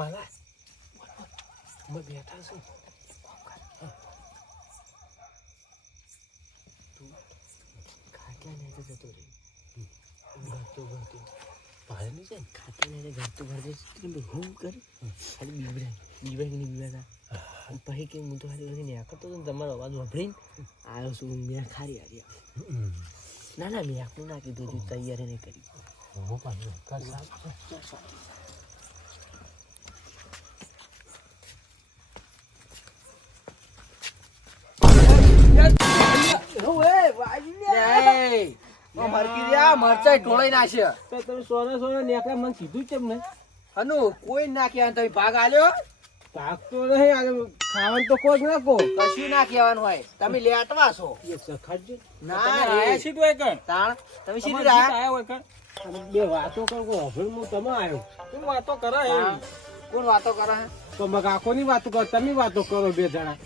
માલા અમે બેઠા છું. તું ખાટલા ને જતો રે ઘરતો ભાડે નહીં જાય ને ખાટલા ને ઘરતો ઘરતો હું કરે ખાલી બીવડા પછી કે હું તો ખાલી બધી ને કરતો હતો ને તમારો અવાજ વાપરીને આવ્યો છું મેં ખારી હારી ના મેં આખું ના કીધું તું તૈયારી નહીં કરી કોઈ નાખ્યા તમે ભાગ આલ્યો ભાગ તો નહીં ખાવાનું તો કોઈ નાખો કશું ના કહેવાનું હોય તમે લેટવા છો ના તાણ તમે સીધી રહ્યા બે વાતો કરવો હવે હું તમે આવ્યો શું વાતો કરે કોણ વાતો કરે તો આખો ની વાતો કરો તમે વાતો કરો બે જણા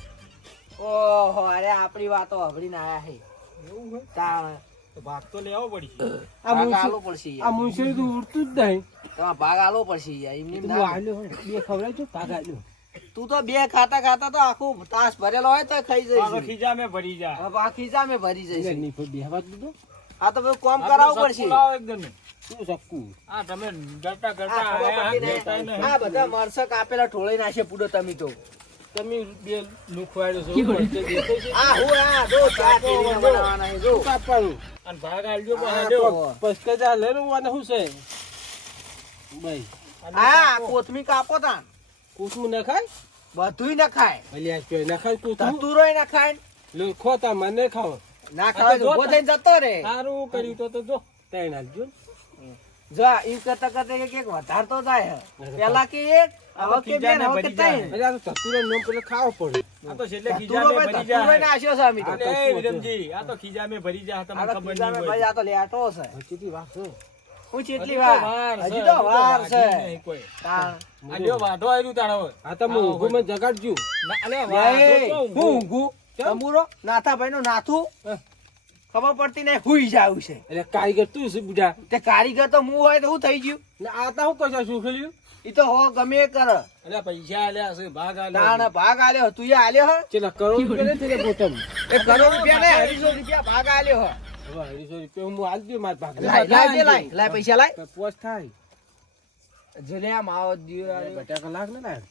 ઓહો અરે આપણી વાતો હબળીને આયા છે એવું હોય તાણ ભાગ તો લેવો પડશે ભાગ આલો પડશે આ મુંશી તો ઉડતું જ નહીં તમારે ભાગ આલો પડશે એમની બે ખવડાવજો ભાગ આલ્યો તું તો બે ખાતા ખાતા તો આખું તાસ ભરેલો હોય તો ખાઈ જઈશ ખીજા મેં ભરી જા ખીજા મેં ભરી જઈશ બેહવા દીધો આ તો બધું કામ કરાવવું પડશે એકદમ શું સક્કું આ તમે ડરતા આ બધા મરસક આપેલા ઠોળી નાખે પૂડો તમે તો તમે બે લુખવાડો છો આ હું આ જો ચા પીને બનાવવાના છે જો કાપવાનું અને ભાગ આલજો બહાડ્યો પસ્કે જા લેનો વાને હું છે ભાઈ આ કોથમી કાપો તા કુસમુ ન ખાય બધુંય ન ખાય અલ્યા કે ન ખાય કુસમુ તતુરોય ન ખાય લુખો તા મને ખાવ ના ખાવ તો ઉભો થઈને જતો રે સારું કર્યું તો જો તૈણ આલજો જા ઈ કરતા કરતા એક વધાર તો જાય પેલા કે એક હવે કે બે હવે કે ત્રણ અરે આ તો તતુરો નો પેલે ખાવો પડે આ તો છેલ્લે ખીજા મે ભરી તતુરો ને આશ્યો છે અમી તો એ વિરમજી આ તો ખીજા મે ભરી જા તમને ખબર નહીં હોય ભાઈ આ તો લેટો છે હચીતી વાત છે હું ચેટલી વાર હજી તો વાર છે આ લ્યો વાઢો આયરું તાળો આ તો હું ઊંઘું મે જગાડજો અલે વાઢો હું ઊંઘું તંબુરો નાથા ભાઈ નો નાથું ખબર પડતી નહીં હુઈ જાવ છે એટલે કારીગર તું છે બુઢા તે કારીગર તો હું હોય તો હું થઈ ગયું ને આ તો હું કશા સુખલ્યું ઈ તો હો ગમે એ કર અલે પૈસા આલ્યા છે ભાગ આલ્યો તાણ ભાગ આલ્યો તું એ આલ્યો હ ચેલા કરોડ રૂપિયા ને તેરે બોટમ એ કરોડ રૂપિયા ને 250 રૂપિયા ભાગ આલ્યો હ હવે 250 રૂપિયા હું આલ દે માર ભાગ લાય પૈસા લાય પોસ્ટ થાય જલ્યા માવો દિયો બટાકા લાગ ને લાગ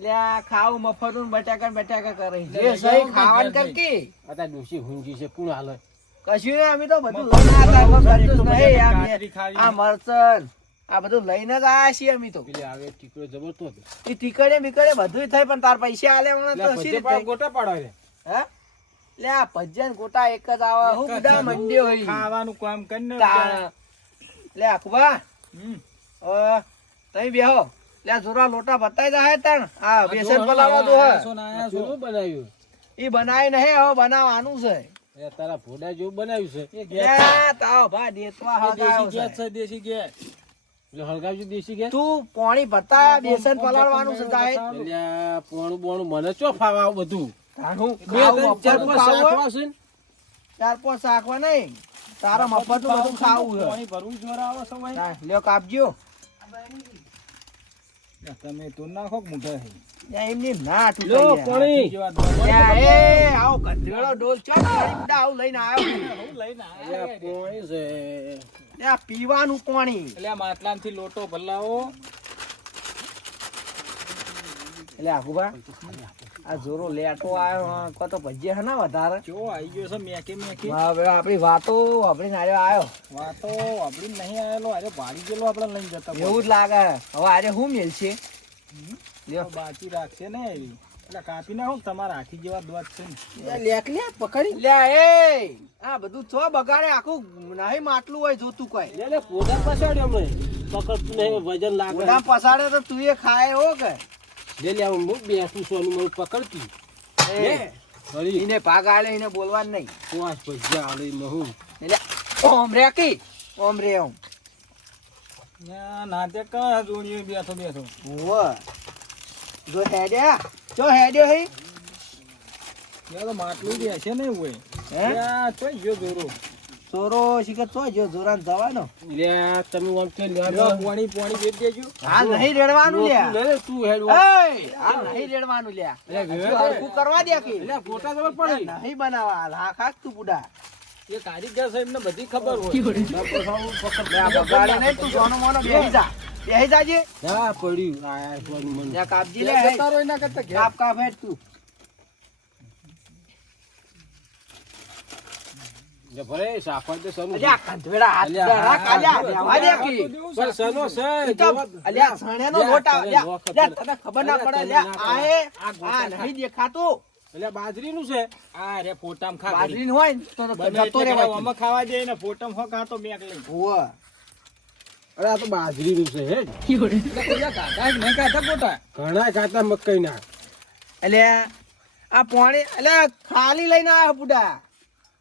લ્યા ખાવ મફતનું બટાકા કરે જે સહી ખાવાન કર કે આ તા ડોસી હુંજી છે કોણ હાલે કશું નહીં અમે તો બધું લઈને આતા આ મરચન આ બધું લઈને જ આયા છીએ અમે તો પેલે આવે ટીકડો જબરતો હતો ઈ ટીકડે બીકડે બધું થાય પણ તાર પૈસા આલે મને તો સી રીતે ગોટા પાડો રે હે લે આ ભજન ગોટા એક જ આવે હું બધા મંડ્યો હોય ખાવાનું કામ કરીને લે અખબા તઈ બેહો લે જોરા લોટા બતાઈ જાય તાણ આ બેસન પલાવા દો હે શું બનાવ્યું ઈ બનાય નહીં હવે બનાવવાનું છે એ તારા ભોડા જેવું બનાવ્યું છે એ તાવ ભા દેતવા હગાવ છે દેશી ગેસ એટલે હળગાવજો દેશી ગેસ તું પાણી બતા બેસન પલાળવાનું છે જાય એટલે પોણું બોણું મને ચો ફાવા બધું તારું ચાર પાંચ શાકવા નહીં તારા મફત નું બધું ખાવું છે પાણી ભરવું જોર આવે છે ભાઈ લ્યો કાપજો તમે તો નાખો મોઢા એમની ના લો પાણી એ આવો ગધેડો ડોલ ચો આવ લઈને આવ્યો હું લઈને આયા પાણી છે ત્યાં પીવાનું પાણી એટલે માટલામાંથી લોટો ભલાવો એટલે આખુબા આ જોરો લેટો આવ્યો કો તો ભજીયા હે ના વધારે જો આવી ગયો છે મેકે મેકે હવે આપણી વાતો આપણી આવ્યો વાતો આપણી નહીં આવેલો અરે ભાડી ગયેલો આપણે લઈને જતા એવું જ લાગે હવે આજે શું મેલ છે લ્યો બાકી રાખશે ને એવી એટલે કાપી નાખો તમારા હાથી જેવા દોત છે ને લેક લે પકડી લે એ આ બધું છો બગાડે આખું નહીં માટલું હોય જોતું કોઈ લે પોદા પસાડ્યો અમે પકડતું નહીં વજન લાગે પોદા પસાડે તો તું એ ખાય હો કે લે હું બેસું સોનું મને પકડતી એને ભાગ આલે એને બોલવાનું નહીં પાંચ પૈસા આલે હું એટલે ઓમ રે કી ઓમ રે ઓમ ના તે કા જોડીએ બેઠો ઓ જો હેડ્યા જો હેડ્યો હઈ યાર માટલું દે છે ને હોય હે આ ચોઈ ગયો દોરો સોરો શિખર તો જો જોરાન જવાનો લે તમે આમ કે લે પોણી વેચ દેજો. હાલ નહીં રેડવાનું લ્યા લે તું હેડ હાલ નહીં રેડવાનું લ્યા હરખું કરવા દે કે લે ફોટા ખબર પડી નહીં બનાવવા હાલ હા ખાક તું બુડા એ કારીગર સાહેબ ને બધી ખબર હોય બગાડે નહીં તું સોનો મોનો બેહી જાજે હા પડ્યું આ સોનું મન યા કાપજી લે તારો એના કરતા ઘેર. કાપ કાપ હેડ તું લે ભલે સાફા તો સનું અલ્યા કંધવેડા હાથ રાખ આલ્યા બેવા દે કે પણ સનો છે અલ્યા સણેનો લોટ અલ્યા તને ખબર ના પડે અલ્યા આ નહીં દેખાતું એટલે બાજરીનું છે આ રે ફોટામ ખા બાજરીનું હોય ને તો જતો રહેવાય આમાં ખાવા દે ને ફોટામ હો ખાતો મેક લઈ. ઓવા અરે આ તો બાજરીનું છે હે એટલે કોઈના કાકા જ નહીં ખાતા ફોટા. ઘણા ખાતા મકઈ ના અલ્યા આ પાણી અલ્યા ખાલી લઈને આયા બુડા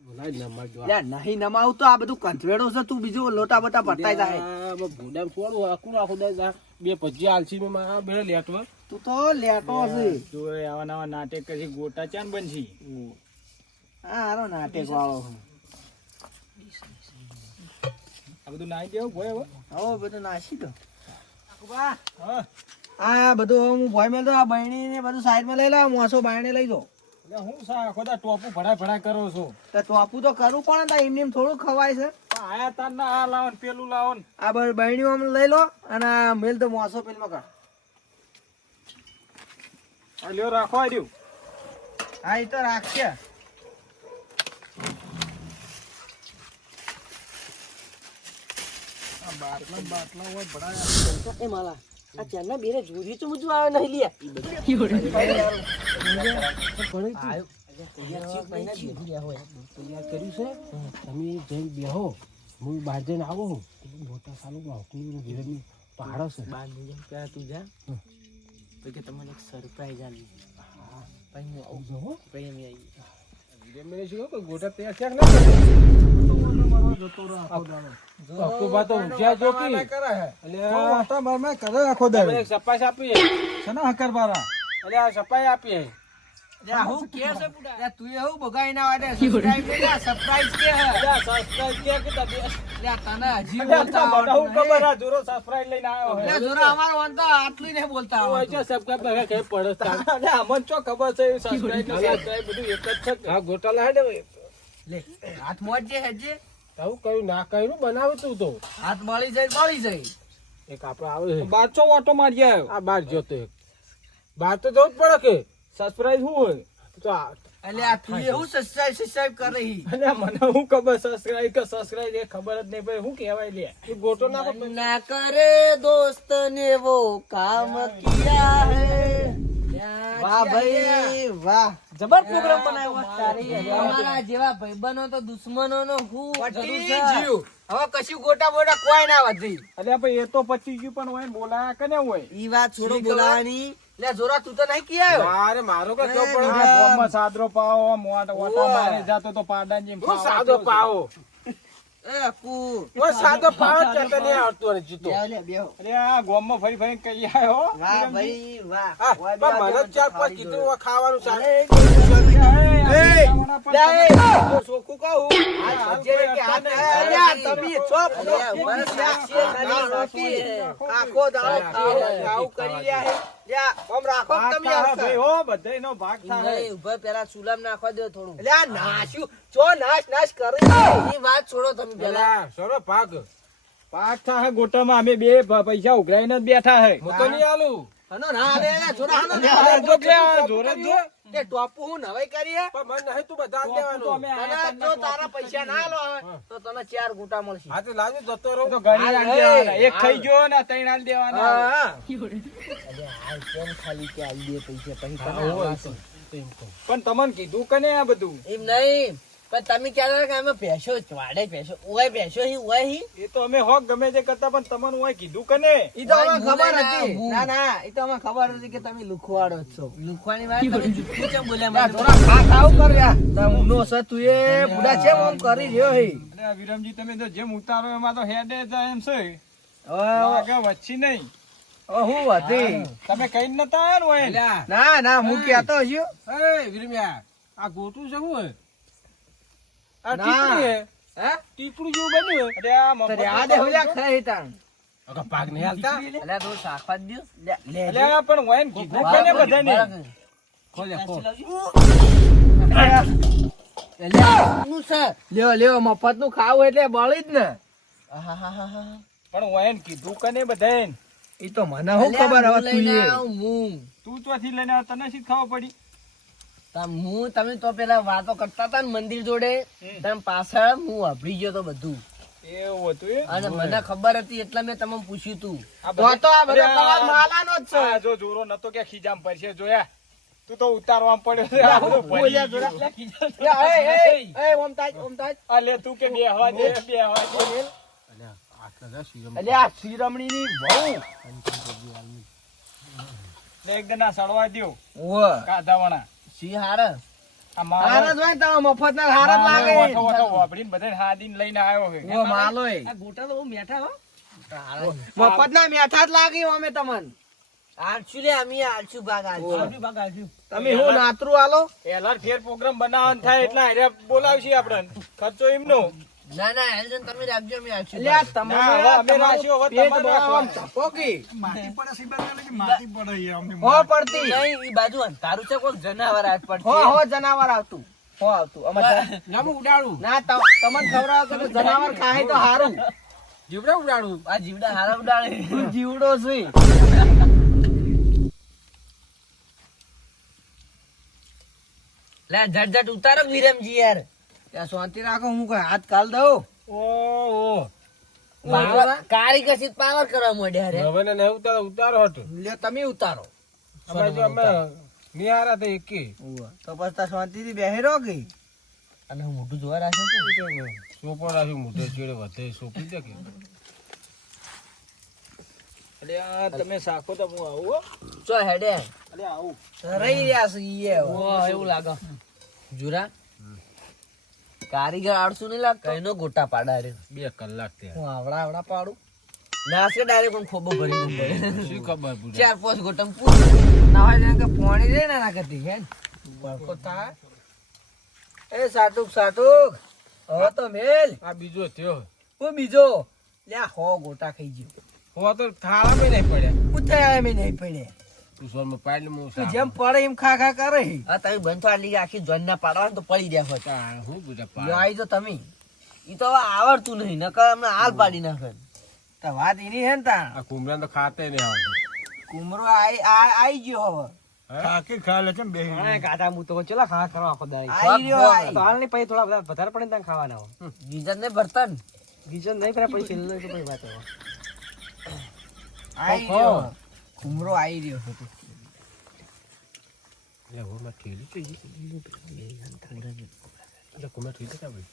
બોલાય નમક અલ્યા નહીં નમાવું તો આ બધું કંધવેડો છે તું બીજું લોટા બોટા ભરતાઈ જાય ભૂડામ છોડું આખું રાખું દે જા બે ભજી આલસી મે મારા બે લેટવા તું તો લેટો છે જો એ આવા નવા નાટક કરી ગોટા ચાન બનશી. આ હારો નાટક વાળો આ બધું નાઈ દેવું ભોય હવે. હવે બધું નાસી દો હા આ બધું હું ભોય મેલ દો આ બહેણી ને બધું સાઈડમાં લઈ લો મોસો બાયણે લઈ દો એટલે હું સા ખોદા ટોપુ ભડાય કરો છો. તો ટોપું તો કરવું પડે ને એમને એમ થોડું ખવાય છે પણ આયા તાર ના આ લાવો ને પેલું લાવો ને. આ બહેણીઓ આમ લઈ લો અને આ મેલ તો મોસો પેલમાં કર આ લ્યો રાખો આ રહ્યું. હા એ તો રાખશે આ બાટલા હોય ભડાય. એ માલા આ ચારના બેરે જોરી તો મુજુ આવે નહીં લ્યા તૈયાર કર્યું છે તમે જઈને બેહો હું બહાર જઈને આવો મોટા સાલું વાવકની વિરમની પહાડો છે બહાર નહીં જેમ ત્યાં તું જા તો કે તમને એક સરપ્રાઈઝ આવી પછી હું આવું જવો પછી અમે આવીએ મેં શું કહ્યું ગોટા તૈયાર ક્યાંક ના જતો રહો આખો દાડો. અકુબા તો ઊંચા જોકી કરે હે. એટલે વાટા બારમાં કરે આખો દાડો. એક સપાસ આપીએ શેના હકર બારા? એટલે આ સપાઈ આપીએ હું કે છે બુડા તું એવું બગાઈ ના વાડે સબસ્ક્રાઇબ કે સરપ્રાઈઝ કે હે સબસ્ક્રાઇબ કે તને તને હજી હું બોલતા ખબર આ જોરો સબસ્ક્રાઇબ લઈને આવ્યો હે. જોરા અમારો વાંધો આટલું નહીં બોલતા આવડતું. સબસ્ક્રાઇબ બગા કે પડે અલે અમન ચો ખબર છે સબસ્ક્રાઇબ ને સબસ્ક્રાઇબ બધું એક જ છે. હા ગોટાલા હેડે લે હાથ મોજે હેજે તારું કયું ના કયું બનાવ તું તો હાથ મળી જાય એક આપણે આવે છે બાચો ઓટો મારી આવ્યો. આ બાર જોતો એક બાર તો જવું જ પડે કે સબસ્ક્રાઇબ શું હોય? તો આ એટલે આ તું એવું સબસ્ક્રાઇબ કર રહી અલે મને હું ખબર સબસ્ક્રાઇબ કે સબસ્ક્રાઇબ એ ખબર જ નહીં ભાઈ. શું કહેવાય લે? તું ગોટો નાખો ना करे दोस्त ने वो काम किया है वाह भाई वाह जबर प्रोग्राम बनाया हुआ तारी हमारा जेवा भाईबंधो तो दुश्मनो नो હું જરૂર છે હવે કશું ગોટા બોટા કોઈ ના વધી અલે ભાઈ એ તો 25 પણ હોય ને બોલાયા કને હોય. ઈ વાત છોડો બોલાવાની લે જોરા તું તો નહીં કિયા મારે મારો કે કેવો પડે આ ગોમમાં સાદરો પાવો મોટા ઓટો મારી જાતો તો પાડાની જેમ હું સાદો પાવો એ અકુ હું સાદો પાવો ચટે નહીં આવતો ને જીતો લે બેહો અરે આ ગોમમાં ફરી ફરી કહી આવ્યો. વાહ ભાઈ વાહ હા પણ મને ચાર પાંચ કીધું આ ખાવાનું ચાલે સોકુ કહું આજે કે હાથ અલ્યા તમે ચોપ આખો દાડો ખાવ કરી રહ્યા હે લ્યા ઓમ રાખો તમે ભાઈ હો બધાયનો ભાગ થાય. નહીં ઉભા પેલા સુલામ નાખવા દો થોડું લ્યા નાશ્યું ચો નાશ કરી એ વાત છોડો તમે પેલા પેલા સરો ભાગ પાક થાય ગોટામાં અમે બે પૈસા ઉઘરાઈને જ બેઠા હે. હું તો નહીં આલું હનો ના લે જોરા હનો જો કે આ જોરે જો. તે ટોપુ હું નવાઈ કરીએ પણ મને નહીં તું બધા તો દેવાનું અમે તને જો તારા પૈસા ના લો તો તને 4 ગુંટા મળશે હા તો લાવજો જતો રહો તો ઘણી આલી દેવાના. એક ખાઈ ગયો ને 3 આલી દેવાના. હા કેમ ખાલી કે આલી દે પૈસા પછી તને આવશે. પણ તમને કીધું કને આ બધું? એમ નહીં પણ તમે ક્યાં કે અમે ભેંસો વાડે ભેંસો ઓય ભેંસો હી ઓય હી એ તો અમે હોક ગમે તે કરતા પણ તમને હોય કીધું કને? ઈ તો અમને ખબર હતી ના ના ઈ તો અમને ખબર હતી કે તમે લુખવાડો છો લુખવાની વાત તમે જુઠ્ઠું કેમ બોલ્યા મને થોડા ખા ખાવ કર યાર તમનો છે તું એ બુડા છે ઓમ કરી રહ્યો હે અરે આ વિરમજી તમે તો જેમ ઉતારો એમાં તો હેડે જાય એમ છે. હવે આગળ વચ્ચી નહીં. હું હતી તમે કઈ નતા આવ્યા ને હોય. ના ના હું કહેતો છું એ વિરમ્યા આ ગોટું છે હું આ ના. ટીકડી હે. હે ટીપડું જેવું બન્યું અરે આ તો રે આ દે હોલ્યા ખાઈ તાણ અગા પાક નહીં હાલતા અલ્યા તો શાખવા જ દ્યો લે અલે પણ વયન કીધું કને બધાને ખોલે ખો લ્યો લ્યો મફત નું ખાવું એટલે બળી જ ને પણ વયન કીધું કને બધાને ઈ તો મને હું ખબર હવે તું એ તું ચોથી લઈને આવ્યો, તને શી ખબર પડી તમે તો પેલા વાતો કરતા હતા ને મંદિર જોડે તમે પાછળ હું વાપરી ગયો તો બધું એવું હતું એ અને મને ખબર હતી એટલે મેં તમને પૂછ્યું તું આ બધા- તો આ બધો તમારા માલાનો જ છે. આ જો જોરો નતો કે ખીજામ પડશે જોયા તું તો ઉતારવામાં પડ્યો છે. આ બધું ભરી બોલ્યા ગયું. જોરા. લે ખીજામ. એ ઓમતાજ આ લે તું કે બેહવા દે બેહવા દે અલ્યા આ શ્રીરમણી ની વહુ લે એક દના સડવા દ્યો ઓવે કાધાવાના સી હારે આ હારે મારો જ હોય ને તમે મફત ના હારે જ લાગે ઓઠો ઓઠો વાપરીને બધાને હાદીને લઈને આવ્યો છે ઓ માલો એ ગોટા તો બહુ મેઠા હો મફત ના મેઠા જ લાગી અમે તમને આલસુ લે અમે આલસુ ભાગ આલસુ તમે હું નાતરું આલો એલાર ફેર પ્રોગ્રામ બનાવવાનું થાય એટલે હારે બોલાવશી આપણને ખર્ચો એમનો ના ના હેલ્જન તમે રાખજો અમે આલસુ અલ્યા ના, હવે અમે રાખ્યો, હવે પેટ તમારે ભરાવા રાખવાનું. તપોકી નહીં હો પડતી નહીં ઈ બાજુ અંધારું છે કોઈ જનાવર આટ હો પડશે હો જનાવર આવતું હો આવતું અમે ઉડાડું ના તમને ખબર કે જનાવર ખાય તો હારું જીવડા ઉડાડું આ જીવડા હારા ઉડાડે જીવડો છે લે ઝટ ઝટ ઉતારો વિરમજી યાર ત્યાં શાંતિ રાખો હું કઈ હાથ કાલ દઉં કારીગર થી પાવર કરવા માંડ્યા રે હવે ને નહીં ઉતારો હતો લ્યો તમે ઉતારો અમે જો અમે નિહારા તો એકી તો પછી તાર શાંતિથી બેહી રહો કે અને હું મોઢું જોવા રાખ્યો છું સોપો રાખ્યું મોઢે ચેડે વધે સોપી દે કે અરે આ તમે સાખો તો હું આવું હો. ચો હેડે અરે આવું રહી રહ્યા છે ઈએ ઓ એવું લાગે જુરા કારીગર આડસુ નહીં લાગતો એનો ગોટા પાડા રે 2 કલાક થયા હું આવડા પાડું નાસે ડાયરેક્ટ પણ ખોબો ભરી દે શી ખબર પૂરા 4-5 ગોટમ પૂર ના હોય ને કે પાણી રે ના કરતી હે બળકો થાય એ સાટુક હવે તો મેલ આ બીજો થયો હું બીજો લ્યા હો ગોટા ખાઈ ગયો હો તો થાળામાં નહીં પડ્યા ઉઠાય એમ નહીં પડે તું સોરમાં પાડ હું તું જેમ પડે એમ ખા ખા કરે હા તમે બંધ આટલી આખી જોન ના પાડવા તો પડી ગયા હોય હું પૂરા જો પાડ આવી તો તમે ઈ તો હવે આવડતું નહીં નકર અમને હાલ પાડી નાખે તો વાત એની હે ને તા આ કુમરા તો ખાતે નહીં આવતું કુમરો આઈ ગયો હવે ખાકે ખા લે છે બે ગાધા હું તો ચલા ખા કરવા આખો આઈ રહ્યો આઈ. હાલ નહીં પછી થોડા વધારે પડે ને ખાવાના હોય ગીજર ને બર્તન ગીજર નહીં કરે પછી છેલ્લે તો પછી વાત હોય આઈ રહ્યો કુમરો આઈ રહ્યો લે હું માં ઠીલી થઈ ગઈ એટલે કુમરા ઠીલી કા ભાઈ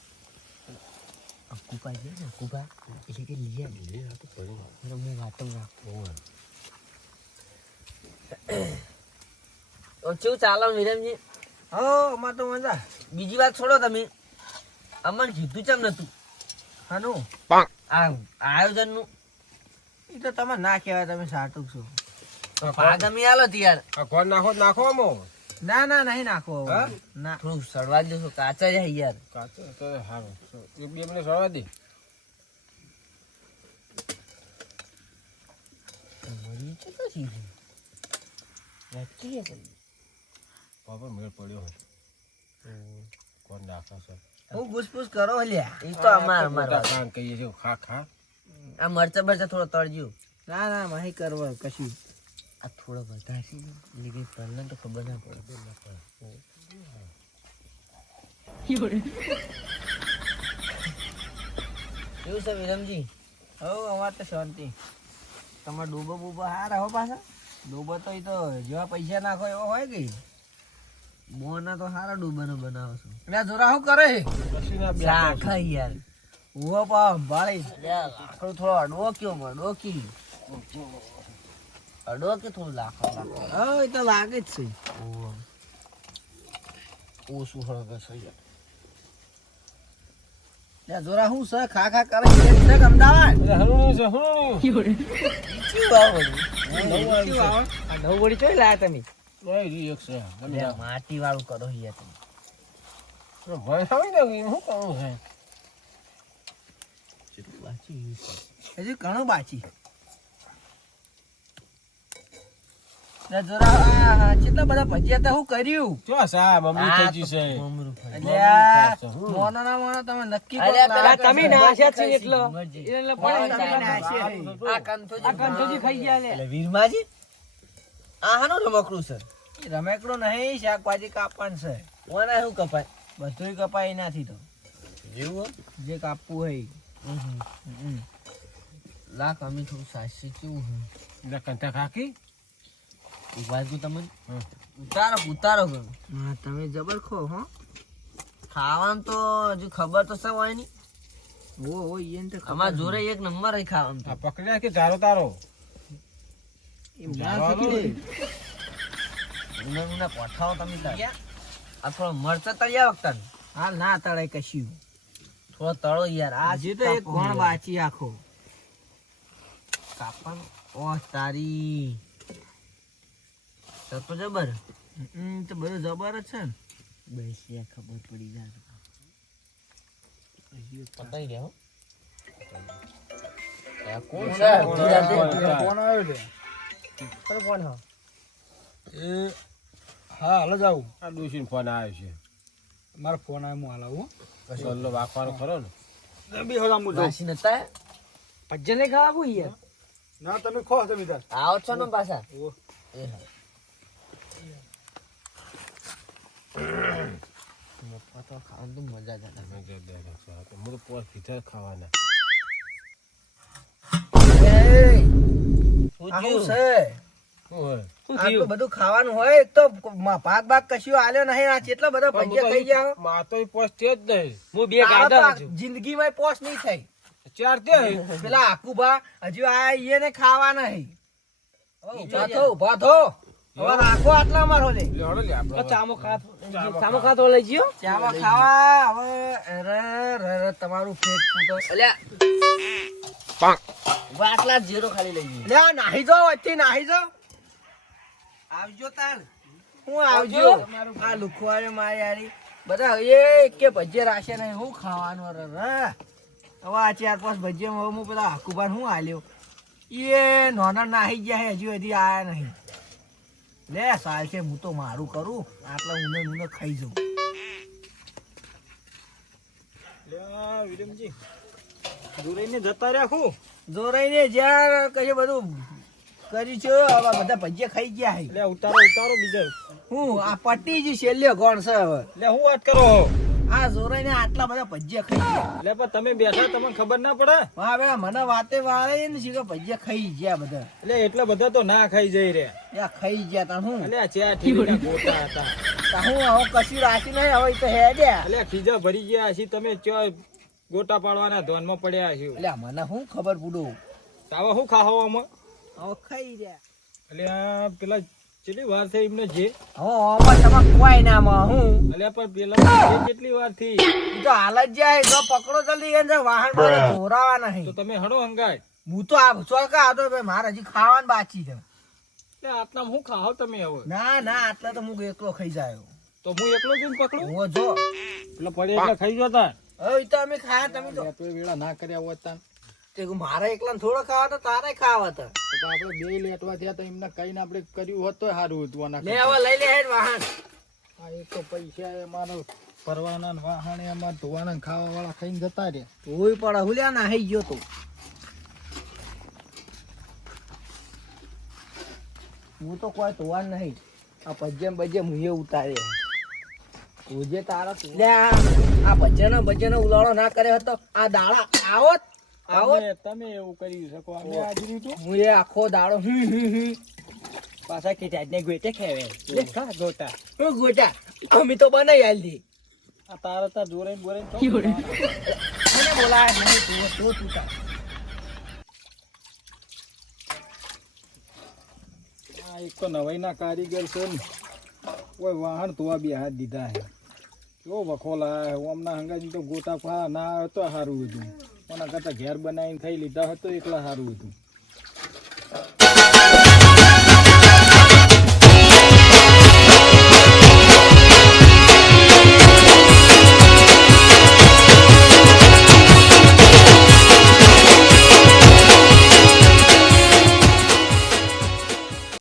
કુપા છે ને કુપા એટલે કે લીએ લે આ તો પડી હું વાતો રાખું ગયો ઓ ચેવું ચાલો વિરમજી હો અમાર તો મજા બીજી વાત છોડો તમે અમને કીધું ચમ નતું હાનું આ આયોજન નું ઈ તો તમે ના કહેવાય તમે સાટુક છો ભાગ અમે આલો યાર આ કોણ નાખો આમો ના ના નહીં નાખો હા? ના થોડું સડવા દેશો કાચા જાય યાર કાચો તો હારું 1-2 મિનિટ સળવા દે મરી છે પછી નક્કી છે બાપા મેળ પડ્યો હોય કોણ નાખા છે હું પૂછપૂછ કરો લ્યા એ તો અમાર કાન કહીએ છે ખા ખા આ મરચા બરચા થોડો તળજો ના ના માહી કરવા કશું આ થોડો વધારે છે ને લેકિન તળને તો ખબર ના પડે કેવું છે વિરમજી હો અમાર તો શાંતિ તમાર ડૂબો બૂબો હારા હો પાછા ડૂબો તો ઈ તો જેવા પૈસા નાખો એવો હોય કે મોના તો સારા ડૂબાનો બનાવો છો એટલે જોરા શું કરે પછી ના બે રાખા યાર ઉભો પા ભાળી લાકડું થોડો અડવો કયો માં ડોકી અડવો કે થોડું લાખો હા એ તો લાગે જ છે ઓછું હળગે છે યાર ત્યાં જોરા શું છે ખા ખા કરે છે કે અમદાવાદ હરુણી છે હરુણી કેવું આવે આ નવ વળી ચોઈ લાયા તમે ઓય રી એક છે માટી વાળું કરો યાર તમે ભય આવી ને હું કહું છે બાકી હજી ઘણું બાકી લે જોરા કેટલા બધા ભજીયા તો હું કર્યું ચો સા મમ્મી થઈ ગઈ છે મમરું ખાય. અલ્યા મોનો ના મોનો તમે નક્કી અલ્યા કોક પેલા લાગે તમે છે. નાશ્યા છે એટલે મરજી. એટલે મોનો પડે તમે નાશ્યા છે. આ કંથોજી ખાઈ ગયા લે એટલે વીરમાજી આ હાનું રમકડું છે ઈ રમેકડો નહીં શાકભાજી કાપવાનું છે ઓના શું કપાય બધુંય કપાય એનાથી તો જેવું જે કાપવું હોય લાખ અમે થોડું સાસી કેવું હે એટલે કંટા ખાકી ઉભા છું તમે હમ. ઉતારો કરો હા તમે જબર ખો હો ખાવાનું તો હજુ ખબર તો સબ હોય નહીં ઓ ઈયન તો ખબર અમાર જોડે એક નંબર હે ખાવાનું તો આ પકડી રાખી તારો તારો એમ ના થતું ઉના પઠાવો તમે તાર આ થોડો મરચા તળ્યા વખત હાલ ના તળાય કશું થોડો તળો યાર આ હજી તો એક કોણ બાચી આખો કાપવાનું ઓ તારી તો જબર તો બધું જબર જ છે ને બેસી ખબર પડી જાય પતાઈ ગયા કોણ છે કોણ આવ્યો છે કોણ હા એ હા હાલ જાઉં આ ડોશીનો ફોન આવ્યો છે મારો ફોન આવ્યો હું હાલ આવું સલ્લો વાંકવાનો ખરો ને બી હવે હું વાસી નતા ભજ્જન ખાવા કોઈ યાર ના તમે ખો તમે તાર આવો છો ને પાછા ઓ એ હા મફા તો ખાવાનું તો મજા જ આવે હું તો પોસ ભીતર ખાવાના આવું છે શું હોય આટલું બધું ખાવાનું હોય એક તો ભાગ કશું આલ્યો નહીં આ કેટલા બધા ભજીયા થઈ ગયા માં તો પોસ તે જ નહીં હું બે જિંદગીમાં પોસ નહીં થઈ ચાર તે પેલા આકુભા હજુ આ ઈને ખાવા નહીં ઉભા થો હવે રાખો આટલા મારો લે લેવડો લે આપણો સામો ખાતો લઈ ગયો ચાવા ખાવા હવે તમારું પેટ ફૂટો અલ્યા આટલા જીરો ખાલી લઈ ગયો લે નાહી જાઓ વચ્ચે નાહી જાઓ આવજો તાર હું આવજો આ લુખવારે મારી યારી બધા એ કે ભજીયા રાશે નહીં હું ખાવાનું રે હવે આ 4-5 ભજીયા હું પેલા હાકુબાર હું આલ્યો એ નોના નાહી ગયા હે હજુ હજી આયા નહીં લે સાલ છે હું તો મારું કરું આટલા ઊને ખાઈ જાઉં વિરમજી જોરાઈને જતા રાખું જોરાઈને જ્યાં કશે બધું કરી છે હવે બધા ભજીયા ખાઈ ગયા હે એટલે ઉતારો બીજા હું આ પટ્ટી જ છેલ્લે કોણ છે હવે એટલે હું વાત કરો આ જોરાઈને આટલા બધા ભજીયા ખાઈ ગયા એટલે પણ તમે બેઠા તમને ખબર ના પડે હા બે મને વાતે વાળે ને શીખો ભજીયા ખાઈ ગયા બધા એટલે એટલા બધા તો ના ખાઈ જઈ રહ્યા યા ખાઈ ગયા તા હું એટલે ચા ઠીકના ગોટા હતા તા હું હવે કશું રાશી નહીં હવે તો હેડ્યા એટલે ખીજા ભરી ગયા છે તમે ચા ગોટા પાડવાના ધોનમાં પડ્યા છે એટલે મને શું ખબર પૂડું તાવા શું ખાવામાં હવે ખાઈ ગયા એટલે આ પેલા કેટલી વાર થઈ એમને જે તમે કોઈ ના માં હું એટલે પણ પેલા કેટલી વાર થી તો હાલ જ જાય જો પકડો જલ્દી એને વાહન મારે ધોરાવા નહીં તો તમે હડો હંગાય હું તો આ ચોકા આવતો ભાઈ મારે હજી ખાવાનું બાકી છે એટલે આટલા હું ખાવ તમે હવે ના આટલા તો હું એકલો ખાઈ જાય તો હું એકલો જઈને પકડું હું જો પેલા પડે એકલા ખાઈ જતા હવે તો અમે ખાયા તમે તો વેળા ના કર્યા હોત તા તે મારા એકલા થોડો ખાવા તો તારે ખાવા હતા તો આપણે બે લેટવા થયા તો એમને કઈને આપણે કર્યું હોત તો સારું હતું આના લે હવે લઈ લે હેડ વાહન આ એક તો પૈસા એ મારો પરવાના ને વાહન એમાં ધોવાના ને ખાવા વાળા ખાઈને જતા રે તોય પણ હુલ્યા ના હઈ ગયો તો હું તો કોઈ ધોવાન નહીં આ ભજ્જમ હું એ ઉતારે તુજે તારા લે આ ભજન ઉલાળો ના કર્યો હતો આ દાડા આવત તમે એવું કરી શકો અમે હાજરી તો હું એ આખો દાડો પાછા ખીચાડને ગોટે ખેવે લે કા ગોટા ઓ ગોટા અમે તો બનાવી આલી આ તારા તા જોરે બોરે તો મને બોલાય નહીં તું તા આ એક તો નવાઈના કારીગર છે ને કોઈ વાહન તોવા બી હાથ દીધા હે કેવો વખોલા ઓમના હંગાજી તો ગોટા ના આવે તો સારું હતું ઓના કરતા ઘેર બનાવીને ખાઈ લીધા હતો એટલા સારું હતું